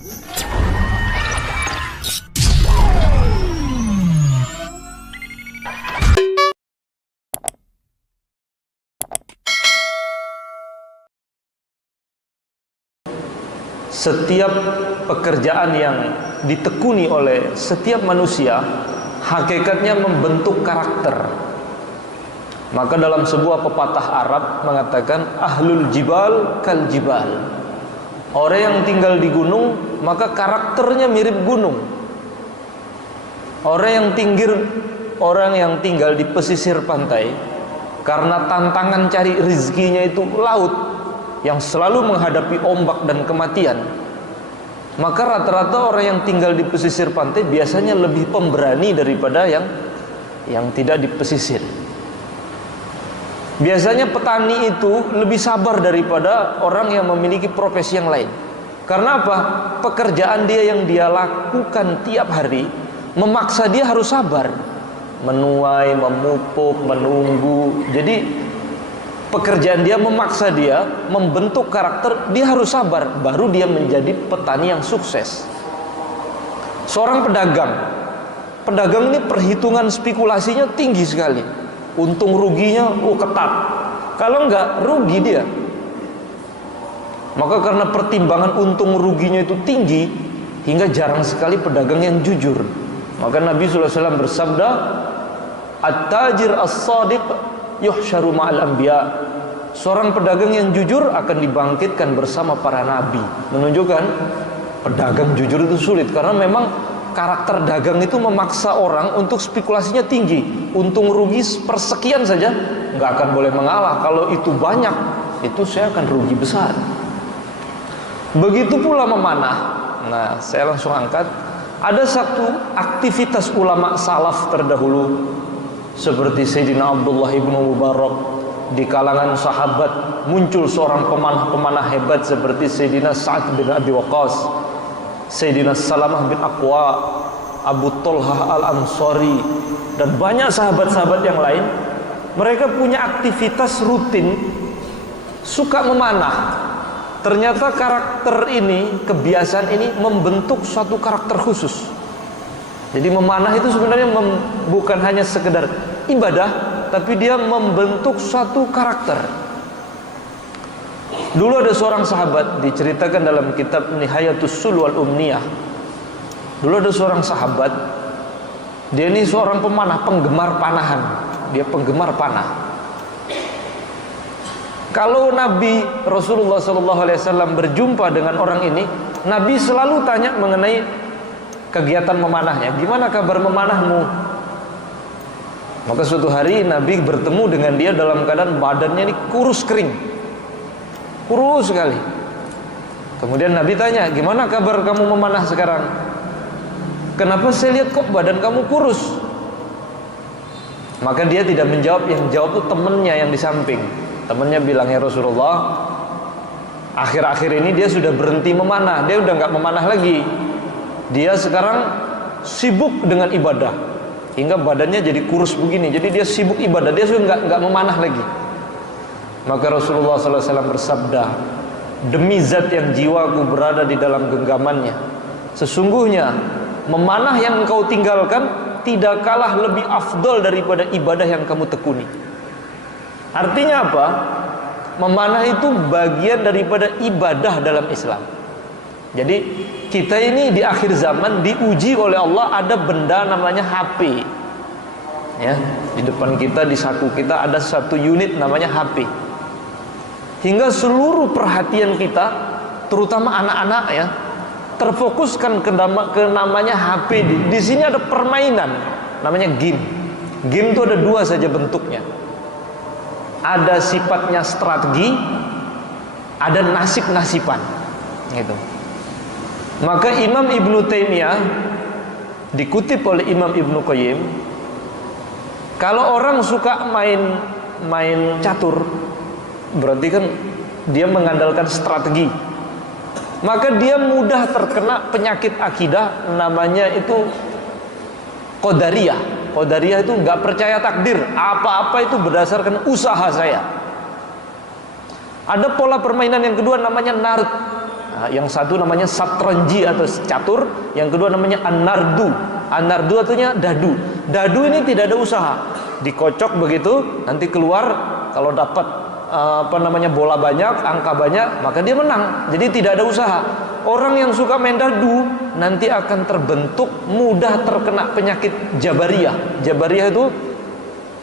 Setiap pekerjaan yang ditekuni oleh setiap manusia hakikatnya membentuk karakter. Maka dalam sebuah pepatah Arab mengatakan ahlul jibal kal jibal. Orang yang tinggal di gunung maka karakternya mirip gunung. Orang yang tinggal di pesisir pantai karena tantangan cari rezekinya itu laut yang selalu menghadapi ombak dan kematian, maka rata-rata orang yang tinggal di pesisir pantai biasanya lebih pemberani daripada yang tidak di pesisir. Biasanya petani itu lebih sabar daripada orang yang memiliki profesi yang lain. Karena apa? Pekerjaan dia yang dia lakukan tiap hari memaksa dia harus sabar, menuai, memupuk, menunggu. Jadi pekerjaan dia memaksa dia membentuk karakter, dia harus sabar, baru dia menjadi petani yang sukses. Seorang pedagang ini perhitungan spekulasinya tinggi sekali. Untung ruginya ketat. Kalau enggak, rugi dia. Maka karena pertimbangan untung ruginya itu tinggi, hingga jarang sekali pedagang yang jujur. Maka Nabi SAW bersabda, "At-tajir as-sadiq yuhsyaru ma'al anbiya." Seorang pedagang yang jujur akan dibangkitkan bersama para nabi. Menunjukkan pedagang jujur itu sulit, karena memang karakter dagang itu memaksa orang untuk spekulasinya tinggi. Untung rugi persekian saja nggak akan boleh mengalah. Kalau itu banyak, itu saya akan rugi besar. Begitu pula memanah. Nah, saya langsung angkat. Ada satu aktivitas ulama salaf terdahulu seperti Sayyidina Abdullah ibn Mubarak. Di kalangan sahabat muncul seorang pemanah-pemanah hebat seperti Sayyidina Sa'ad bin Abi Waqqas, Sayyidina Salamah bin Aqwa, Abu Talhah al-Ansari, dan banyak sahabat-sahabat yang lain. Mereka punya aktivitas rutin, suka memanah. Ternyata karakter ini, kebiasaan ini membentuk suatu karakter khusus. Jadi memanah itu sebenarnya bukan hanya sekedar ibadah, tapi dia membentuk suatu karakter. Dulu ada seorang sahabat, diceritakan dalam kitab Nihayatus Sul wal Umniyah. Dulu ada seorang sahabat, dia ini seorang pemanah, penggemar panahan. Dia penggemar panah. Kalau Nabi Rasulullah SAW berjumpa dengan orang ini, Nabi selalu tanya mengenai kegiatan memanahnya. Gimana kabar memanahmu? Maka suatu hari Nabi bertemu dengan dia dalam keadaan badannya ini kurus kering, kurus sekali. Kemudian Nabi tanya, gimana kabar kamu memanah sekarang? Kenapa saya lihat kok badan kamu kurus? Maka dia tidak menjawab, yang jawab itu temannya yang di samping. Temannya bilang, ya Rasulullah, akhir-akhir ini dia sudah berhenti memanah, dia udah nggak memanah lagi. Dia sekarang sibuk dengan ibadah, hingga badannya jadi kurus begini. Jadi dia sibuk ibadah, dia sudah nggak memanah lagi. Maka Rasulullah SAW bersabda, demi zat yang jiwaku berada di dalam genggamannya, sesungguhnya memanah yang engkau tinggalkan tidak kalah lebih afdol daripada ibadah yang kamu tekuni. Artinya apa? Memanah itu bagian daripada ibadah dalam Islam. Jadi kita ini di akhir zaman diuji oleh Allah, ada benda namanya HP. Ya, di depan kita, di saku kita ada satu unit namanya HP. Hingga seluruh perhatian kita, terutama anak-anak ya, terfokuskan ke namanya HP. Di sini ada permainan namanya game. Game itu ada dua saja bentuknya. Ada sifatnya strategi, ada nasib-nasiban gitu. Maka Imam Ibnu Taimiyah dikutip oleh Imam Ibnu Qayyim, kalau orang suka main catur, berarti kan dia mengandalkan strategi, maka dia mudah terkena penyakit akidah namanya itu Qadariyah. Qadariyah itu nggak percaya takdir, apa-apa itu berdasarkan usaha saya. Ada pola permainan yang kedua namanya nard. Yang satu namanya satranji atau catur, yang kedua namanya an-nardu. An-nardu artinya dadu. Dadu ini tidak ada usaha. Dikocok begitu, nanti keluar kalau dapat bola banyak, angka banyak, maka dia menang. Jadi tidak ada usaha. Orang yang suka main dadu nanti akan terbentuk mudah terkena penyakit jabariyah. Jabariyah itu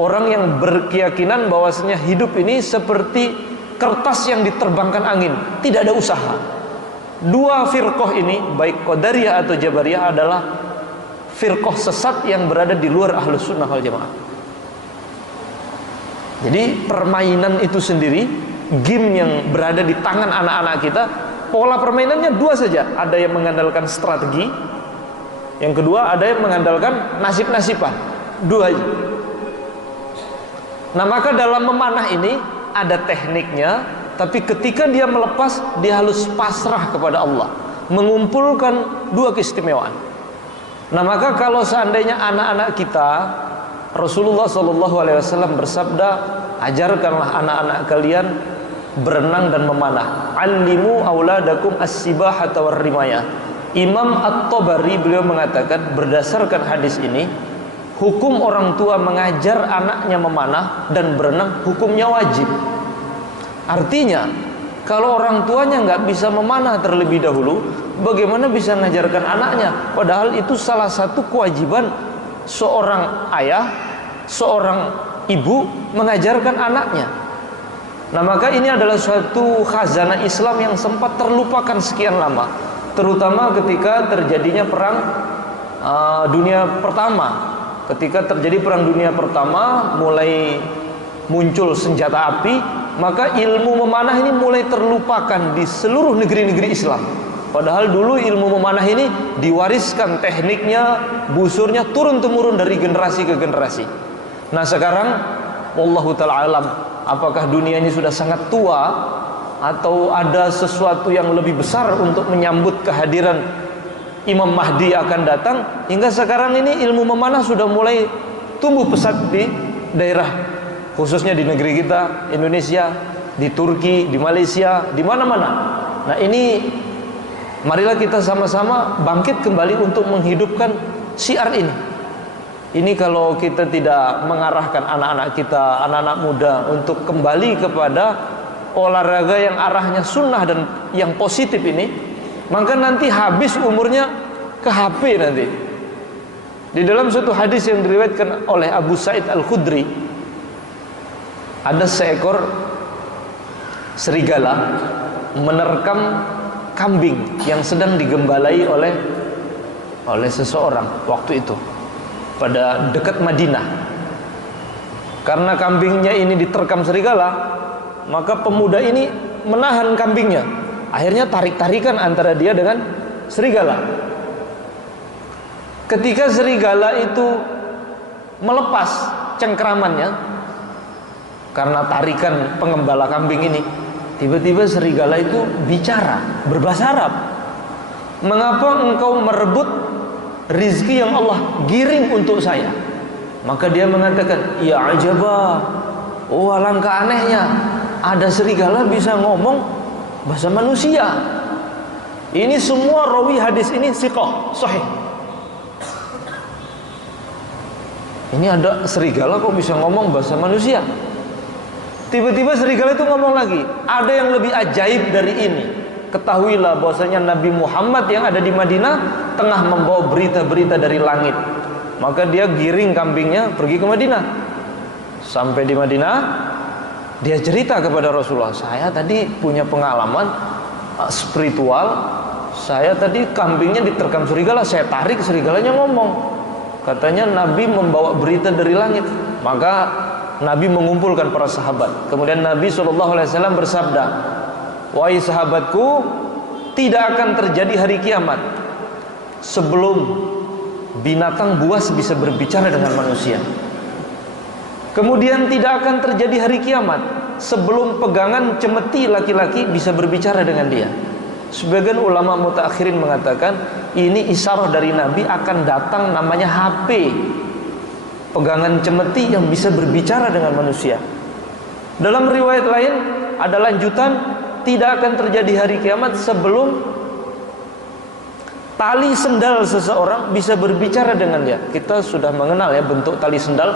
orang yang berkeyakinan bahwasanya hidup ini seperti kertas yang diterbangkan angin, tidak ada usaha. Dua firqah ini, baik Qadariyah atau Jabariyah, adalah firqah sesat yang berada di luar Ahlus Sunnah wal Jamaah. Jadi permainan itu sendiri, game yang berada di tangan anak-anak kita, pola permainannya dua saja. Ada yang mengandalkan strategi, yang kedua ada yang mengandalkan nasib-nasiban. Dua aja. Nah, maka dalam memanah ini ada tekniknya, tapi ketika dia melepas, dia harus pasrah kepada Allah, mengumpulkan dua keistimewaan. Nah, maka kalau seandainya anak-anak kita, Rasulullah SAW bersabda, ajarkanlah anak-anak kalian berenang dan memanah. Allimu auladakum as-sibahata war-rimayah. Imam At-Tabari beliau mengatakan, berdasarkan hadis ini, hukum orang tua mengajar anaknya memanah dan berenang hukumnya wajib. Artinya, kalau orang tuanya nggak bisa memanah terlebih dahulu, bagaimana bisa mengajarkan anaknya? Padahal itu salah satu kewajiban seorang ayah, seorang ibu mengajarkan anaknya. Nah, maka ini adalah suatu khazanah Islam yang sempat terlupakan sekian lama, terutama ketika terjadinya perang dunia pertama. Ketika terjadi perang dunia pertama, mulai muncul senjata api, maka ilmu memanah ini mulai terlupakan di seluruh negeri-negeri Islam. Padahal dulu ilmu memanah ini diwariskan tekniknya, busurnya turun-temurun dari generasi ke generasi. Nah, sekarang wallahu ta'ala alam, apakah dunia ini sudah sangat tua atau ada sesuatu yang lebih besar untuk menyambut kehadiran Imam Mahdi akan datang, hingga sekarang ini ilmu memanah sudah mulai tumbuh pesat di daerah, khususnya di negeri kita, Indonesia, di Turki, di Malaysia, di mana-mana. Nah, ini marilah kita sama-sama bangkit kembali untuk menghidupkan syiar ini. Ini kalau kita tidak mengarahkan anak-anak kita, anak-anak muda untuk kembali kepada olahraga yang arahnya sunnah dan yang positif ini, maka nanti habis umurnya ke HP nanti. Di dalam suatu hadis yang diriwayatkan oleh Abu Sa'id Al-Khudri, ada seekor serigala menerkam kambing yang sedang digembalai oleh seseorang waktu itu pada dekat Madinah. Karena kambingnya ini diterkam serigala, maka pemuda ini menahan kambingnya. Akhirnya tarik-tarikan antara dia dengan serigala. Ketika serigala itu melepas cengkramannya karena tarikan pengembala kambing ini, tiba-tiba serigala itu bicara berbahasa Arab. Mengapa engkau merebut rizki yang Allah giring untuk saya? Maka dia mengatakan, ya ajaba, oh alangkah anehnya, ada serigala bisa ngomong bahasa manusia. Ini semua rawi hadis ini siqah, sahih. Ini ada serigala kok bisa ngomong bahasa manusia. Tiba-tiba serigala itu ngomong lagi, ada yang lebih ajaib dari ini. Ketahuilah bahwasanya Nabi Muhammad yang ada di Madinah tengah membawa berita-berita dari langit. Maka dia giring kambingnya pergi ke Madinah. Sampai di Madinah, dia cerita kepada Rasulullah, saya tadi punya pengalaman spiritual. Saya tadi kambingnya diterkam serigala, saya tarik serigalanya ngomong. Katanya Nabi membawa berita dari langit. Maka Nabi mengumpulkan para sahabat. Kemudian Nabi SAW bersabda, wahai sahabatku, tidak akan terjadi hari kiamat sebelum binatang buas bisa berbicara dengan manusia. Kemudian tidak akan terjadi hari kiamat sebelum pegangan cemeti laki-laki bisa berbicara dengan dia. Sebagian ulama mutaakhirin mengatakan ini isyarah dari Nabi akan datang namanya HP, pegangan cemeti yang bisa berbicara dengan manusia. Dalam riwayat lain ada lanjutan, tidak akan terjadi hari kiamat sebelum tali sendal seseorang bisa berbicara dengan dia. Kita sudah mengenal ya bentuk tali sendal.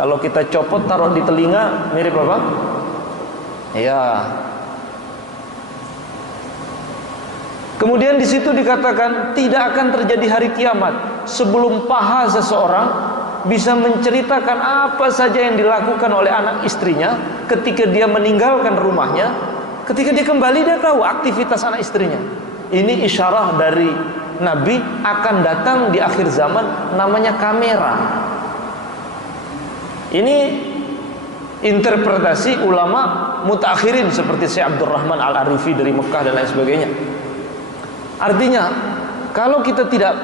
Kalau kita copot taruh di telinga, mirip apa? Ya. Kemudian di situ dikatakan tidak akan terjadi hari kiamat sebelum paha seseorang bisa menceritakan apa saja yang dilakukan oleh anak istrinya ketika dia meninggalkan rumahnya. Ketika dia kembali, dia tahu aktivitas anak istrinya. Ini isyarah dari Nabi akan datang di akhir zaman, namanya kamera. Ini interpretasi ulama mutakhirin seperti Syekh Abdurrahman Al-Arifi dari Mekah dan lain sebagainya. Artinya, kalau kita tidak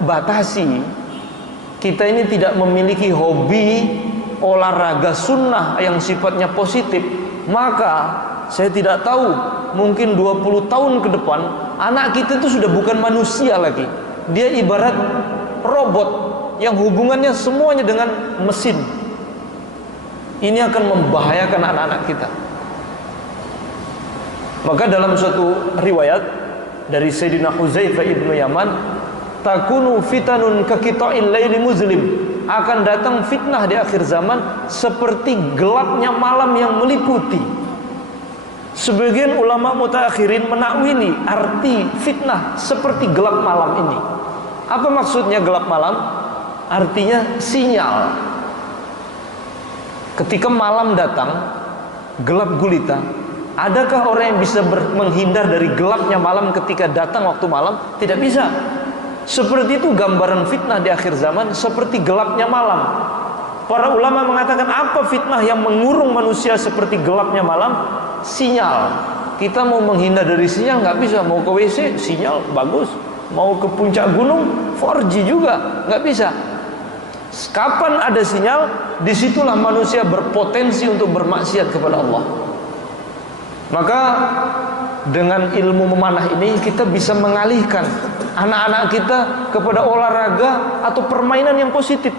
batasi, kita ini tidak memiliki hobi olahraga sunnah yang sifatnya positif, maka saya tidak tahu, mungkin 20 tahun ke depan anak kita itu sudah bukan manusia lagi. Dia ibarat robot yang hubungannya semuanya dengan mesin. Ini akan membahayakan anak-anak kita. Maka dalam suatu riwayat dari Sayyidina Huzaifah ibnu Yaman, takunu fitanun kaqita'il laili muzlim, akan datang fitnah di akhir zaman seperti gelapnya malam yang meliputi. Sebagian ulama mutakhirin menakwili arti fitnah seperti gelap malam ini. Apa maksudnya gelap malam? Artinya sinyal. Ketika malam datang, gelap gulita, adakah orang yang bisa menghindar dari gelapnya malam ketika datang waktu malam? Tidak bisa. Seperti itu gambaran fitnah di akhir zaman, seperti gelapnya malam. Para ulama mengatakan apa fitnah yang mengurung manusia seperti gelapnya malam? Sinyal. Kita mau menghindar dari sinyal nggak bisa. Mau ke WC, sinyal bagus. Mau ke puncak gunung, 4G juga nggak bisa. Kapan ada sinyal, disitulah manusia berpotensi untuk bermaksiat kepada Allah. Maka dengan ilmu memanah ini kita bisa mengalihkan anak-anak kita kepada olahraga atau permainan yang positif.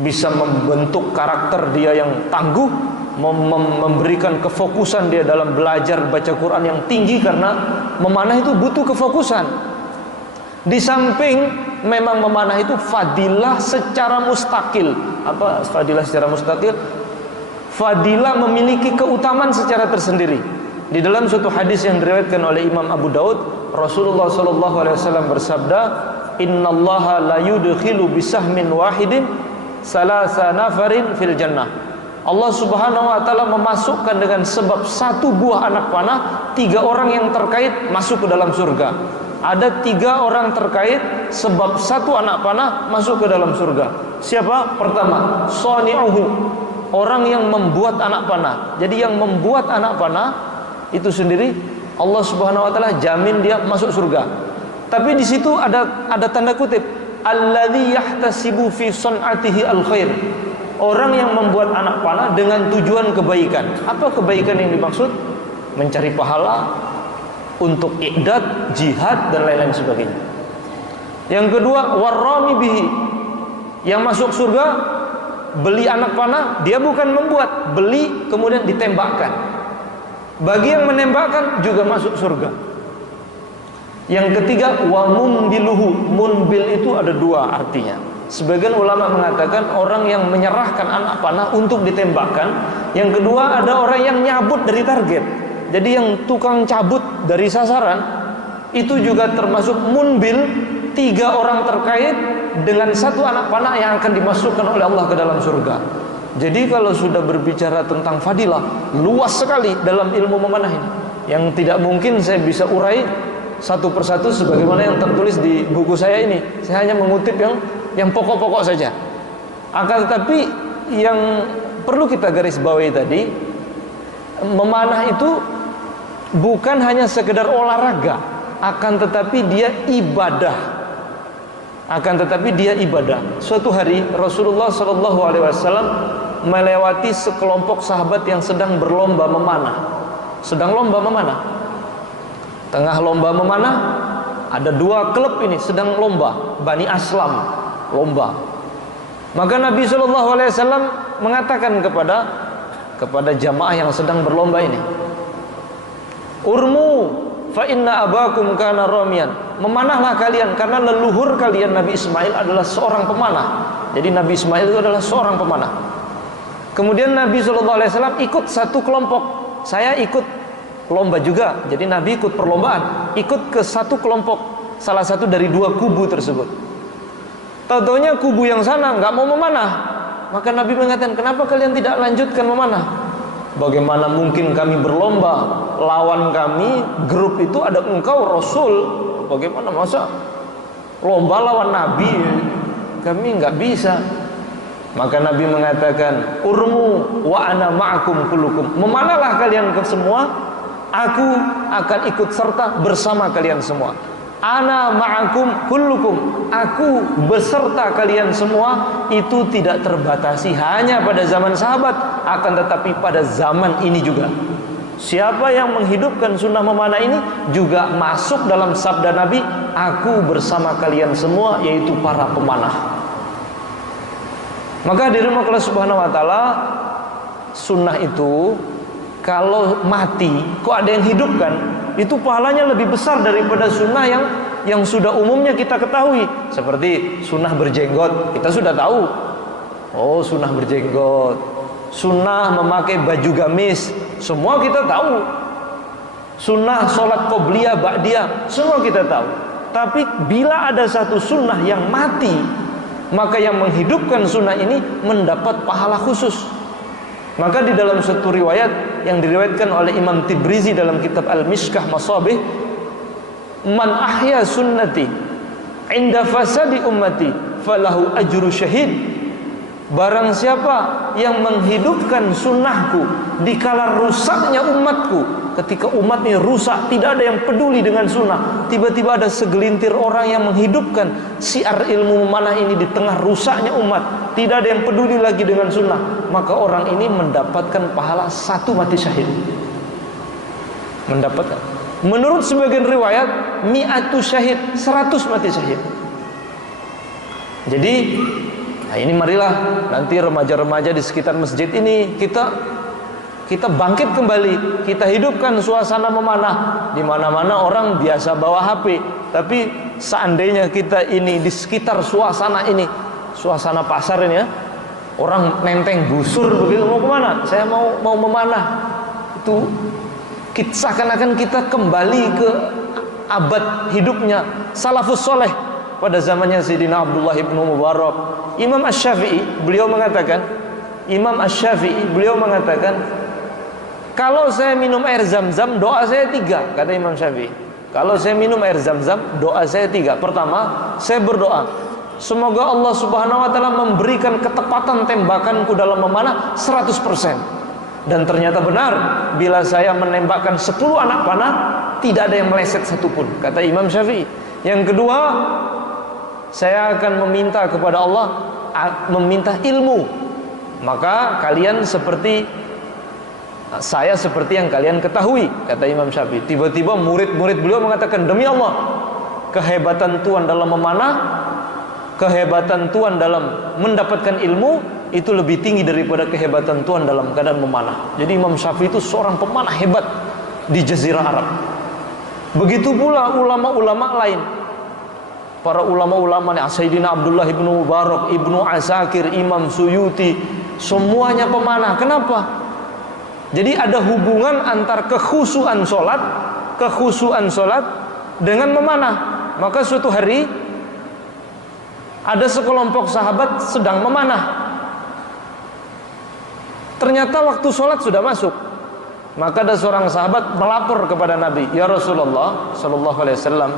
Bisa membentuk karakter dia yang tangguh, memberikan kefokusan dia dalam belajar baca Quran yang tinggi, karena memanah itu butuh kefokusan. Di samping memang memanah itu fadilah secara mustakil. Apa fadilah secara mustakil? Fadilah memiliki keutamaan secara tersendiri. Di dalam suatu hadis yang diriwayatkan oleh Imam Abu Daud, Rasulullah SAW bersabda, "Innallaha la yudkhilu bisahmin wahidin salasa nafarin fil jannah." Allah Subhanahu wa taala memasukkan dengan sebab satu buah anak panah 3 orang yang terkait masuk ke dalam surga. Ada 3 orang terkait sebab satu anak panah masuk ke dalam surga. Siapa? Pertama, sani'uhu, orang yang membuat anak panah. Jadi yang membuat anak panah itu sendiri Allah Subhanahu wa taala jamin dia masuk surga. Tapi di situ ada tanda kutip, alladzi yahtasibu fi sun'atihi alkhair. Orang yang membuat anak panah dengan tujuan kebaikan. Apa kebaikan yang dimaksud? Mencari pahala untuk i'dad, jihad dan lain-lain sebagainya. Yang kedua, warrami bihi, yang masuk surga beli anak panah, dia bukan membuat, beli kemudian ditembakkan. Bagi yang menembakkan juga masuk surga. Yang ketiga, wa munbiluhu, munbil itu ada 2 artinya. Sebagian ulama mengatakan orang yang menyerahkan anak panah untuk ditembakkan. Yang kedua, ada orang yang nyabut dari target. Jadi yang tukang cabut dari sasaran itu juga termasuk munbil, 3 orang terkait dengan satu anak panah yang akan dimasukkan oleh Allah ke dalam surga. Jadi kalau sudah berbicara tentang fadilah, luas sekali dalam ilmu memanah ini, yang tidak mungkin saya bisa urai satu persatu sebagaimana yang tertulis di buku saya ini. Saya hanya mengutip yang pokok-pokok saja. Akan tetapi yang perlu kita garis bawahi tadi, memanah itu bukan hanya sekedar olahraga, akan tetapi dia ibadah. Suatu hari Rasulullah SAW melewati sekelompok sahabat yang sedang berlomba memanah. Tengah lomba memanah, ada 2 klub ini sedang lomba, Bani Aslam lomba. Maka Nabi SAW mengatakan kepada jamaah yang sedang berlomba ini, Urmu fa inna abakum kana ramiyan. Memanahlah kalian karena leluhur kalian Nabi Ismail adalah seorang pemanah. Jadi Nabi Ismail itu adalah seorang pemanah. Kemudian Nabi SAW ikut satu kelompok. Saya ikut lomba juga. Jadi Nabi ikut perlombaan, ikut ke satu kelompok, salah satu dari dua kubu tersebut. Tahu-taunya kubu yang sana nggak mau memanah. Maka Nabi mengatakan, kenapa kalian tidak lanjutkan memanah? Bagaimana mungkin kami berlomba? Lawan kami, grup itu ada engkau Rasul. Bagaimana masa lomba lawan Nabi? Kami nggak bisa. Maka Nabi mengatakan, urmu wa ana ma'akum kullukum. Memanahlah kalian ke semua, aku akan ikut serta bersama kalian semua. Ana ma'akum kullukum, aku beserta kalian semua. Itu tidak terbatasi hanya pada zaman sahabat, akan tetapi pada zaman ini juga. Siapa yang menghidupkan sunnah memanah ini juga masuk dalam sabda Nabi, aku bersama kalian semua, yaitu para pemanah. Maka di rumah Allah Subhanahu wa taala, sunnah itu kalau mati kok ada yang hidupkan, itu pahalanya lebih besar daripada sunnah yang sudah umumnya kita ketahui. Seperti sunnah berjenggot, kita sudah tahu. Oh, sunnah berjenggot, sunnah memakai baju gamis, semua kita tahu. Sunnah sholat qobliyah ba'diyah, semua kita tahu. Tapi bila ada satu sunnah yang mati, maka yang menghidupkan sunnah ini mendapat pahala khusus. Maka di dalam satu riwayat yang diriwayatkan oleh Imam Tibrizi dalam kitab Al-Mishkah Masabih, man ahya sunnati inda fasadi ummati falahu ajru syahid. Barang siapa yang menghidupkan sunnahku di kala rusaknya umatku, ketika umat ini rusak, tidak ada yang peduli dengan sunnah, tiba-tiba ada segelintir orang yang menghidupkan syiar ilmu memanah ini di tengah rusaknya umat, tidak ada yang peduli lagi dengan sunnah, maka orang ini mendapatkan pahala 1 mati syahid. Mendapatkan, menurut sebagian riwayat, mi'atu syahid, 100 mati syahid. Jadi nah ini marilah nanti remaja-remaja di sekitar masjid ini kita bangkit kembali, kita hidupkan suasana memanah. Di mana-mana orang biasa bawa HP, tapi seandainya kita ini di sekitar suasana ini, suasana pasar ini ya, orang nenteng busur begitu, mau kemana? Saya mau memanah. Itu seakan-akan kita kembali ke abad hidupnya salafus soleh pada zamannya Sayyidina Abdullah ibn Mubarak. Imam Asy-Syafi'i beliau mengatakan, kalau saya minum air zam-zam, doa saya 3, kata Imam Syafi'i. Kalau saya minum air zam-zam, doa saya 3. Pertama, saya berdoa, semoga Allah Subhanahu wa taala memberikan ketepatan tembakanku dalam memanah 100%. Dan ternyata benar, bila saya menembakkan 10 anak panah, tidak ada yang meleset satupun, kata Imam Syafi'i. Yang kedua, saya akan meminta kepada Allah, meminta ilmu. Maka kalian seperti saya, seperti yang kalian ketahui, kata Imam Syafi'i. Tiba-tiba murid-murid beliau mengatakan, demi Allah, kehebatan Tuhan dalam memanah, kehebatan Tuhan dalam mendapatkan ilmu itu lebih tinggi daripada kehebatan Tuhan dalam keadaan memanah. Jadi Imam Syafi'i itu seorang pemanah hebat di Jazirah Arab. Begitu pula ulama-ulama lain, para ulama-ulama, Sayyidina Abdullah ibn Mubarak, Ibnu Asakir, Imam Suyuti, semuanya pemanah. Kenapa? Jadi ada hubungan antar kekhusyuan solat dengan memanah. Maka suatu hari ada sekelompok sahabat sedang memanah. Ternyata waktu solat sudah masuk. Maka ada seorang sahabat melapor kepada Nabi, ya Rasulullah sallallahu alaihi wasallam,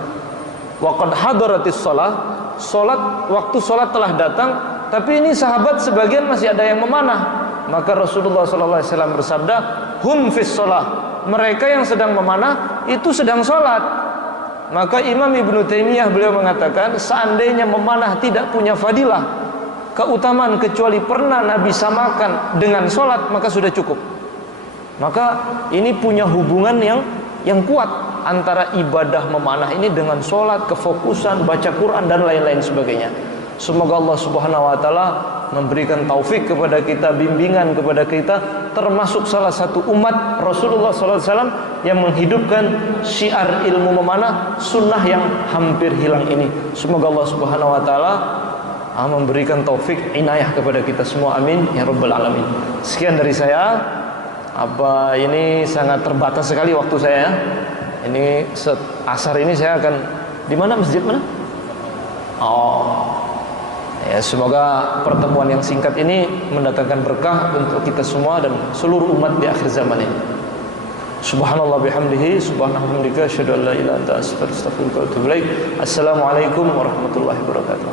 waqad hadaratis solat, waktu solat telah datang, tapi ini sahabat sebagian masih ada yang memanah. Maka Rasulullah SAW bersabda, hum fis sholah, mereka yang sedang memanah itu sedang sholat. Maka Imam Ibnu Taimiyah beliau mengatakan, seandainya memanah tidak punya fadilah, keutamaan kecuali pernah Nabi samakan dengan sholat, maka sudah cukup. Maka ini punya hubungan yang kuat antara ibadah memanah ini dengan sholat, kefokusan, baca Quran dan lain-lain sebagainya. Semoga Allah Subhanahu wa taala memberikan taufik kepada kita, bimbingan kepada kita, termasuk salah satu umat Rasulullah SAW yang menghidupkan syiar ilmu memanah, sunnah yang hampir hilang ini. Semoga Allah Subhanahu Wa Taala memberikan taufik, inayah kepada kita semua, amin ya rabbal alamin. Sekian dari saya. Ini sangat terbatas sekali waktu saya. Ini asar ini saya akan di mana, masjid mana? Ya, semoga pertemuan yang singkat ini mendatangkan berkah untuk kita semua dan seluruh umat di akhir zaman ini. Subhanallah bihamdihi, subhanallah asyhadu an la ilaha illa anta astaghfiruka wa atubu ilaik. Assalamualaikum warahmatullahi wabarakatuh.